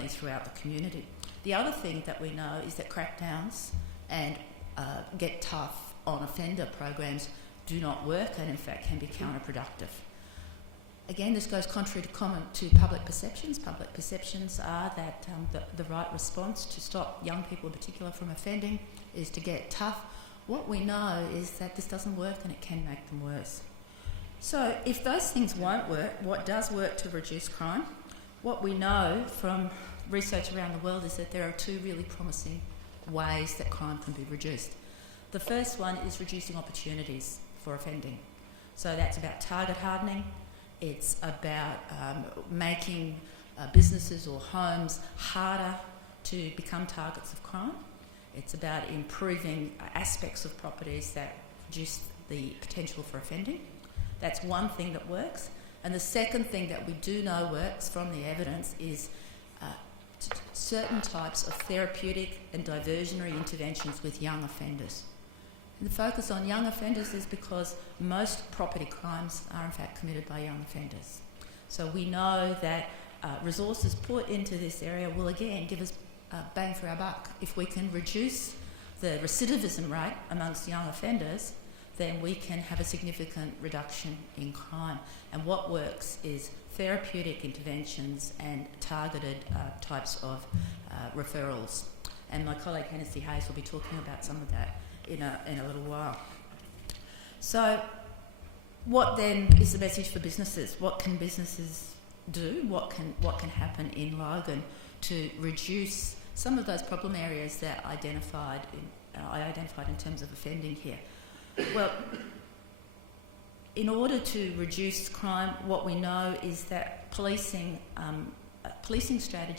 evenly throughout the community. The other thing that we know is that crackdowns and get tough on offender programs do not work and in fact can be counterproductive. Again, this goes contrary to public perceptions. Public perceptions are that the right response to stop young people in particular from offending is to get tough. What we know is that this doesn't work and it can make them worse. So if those things won't work, what does work to reduce crime? What we know from research around the world is that there are two really promising ways that crime can be reduced. The first one is reducing opportunities for offending. So that's about target hardening. It's about making businesses or homes harder to become targets of crime. It's about improving aspects of properties that reduce the potential for offending. That's one thing that works. And the second thing that we do know works from the evidence is certain types of therapeutic and diversionary interventions with young offenders. And the focus on young offenders is because most property crimes are in fact committed by young offenders. So we know that resources put into this area will again give us bang for our buck. If we can reduce the recidivism rate amongst young offenders, then we can have a significant reduction in crime. And what works is therapeutic interventions and targeted types of referrals. And my colleague Hennessy Hayes will be talking about some of that in a little while. So what then is the message for businesses? What can businesses do? What can happen in Logan to reduce some of those problem areas that I identified in terms of offending here? Well, in order to reduce crime, what we know is that policing strategies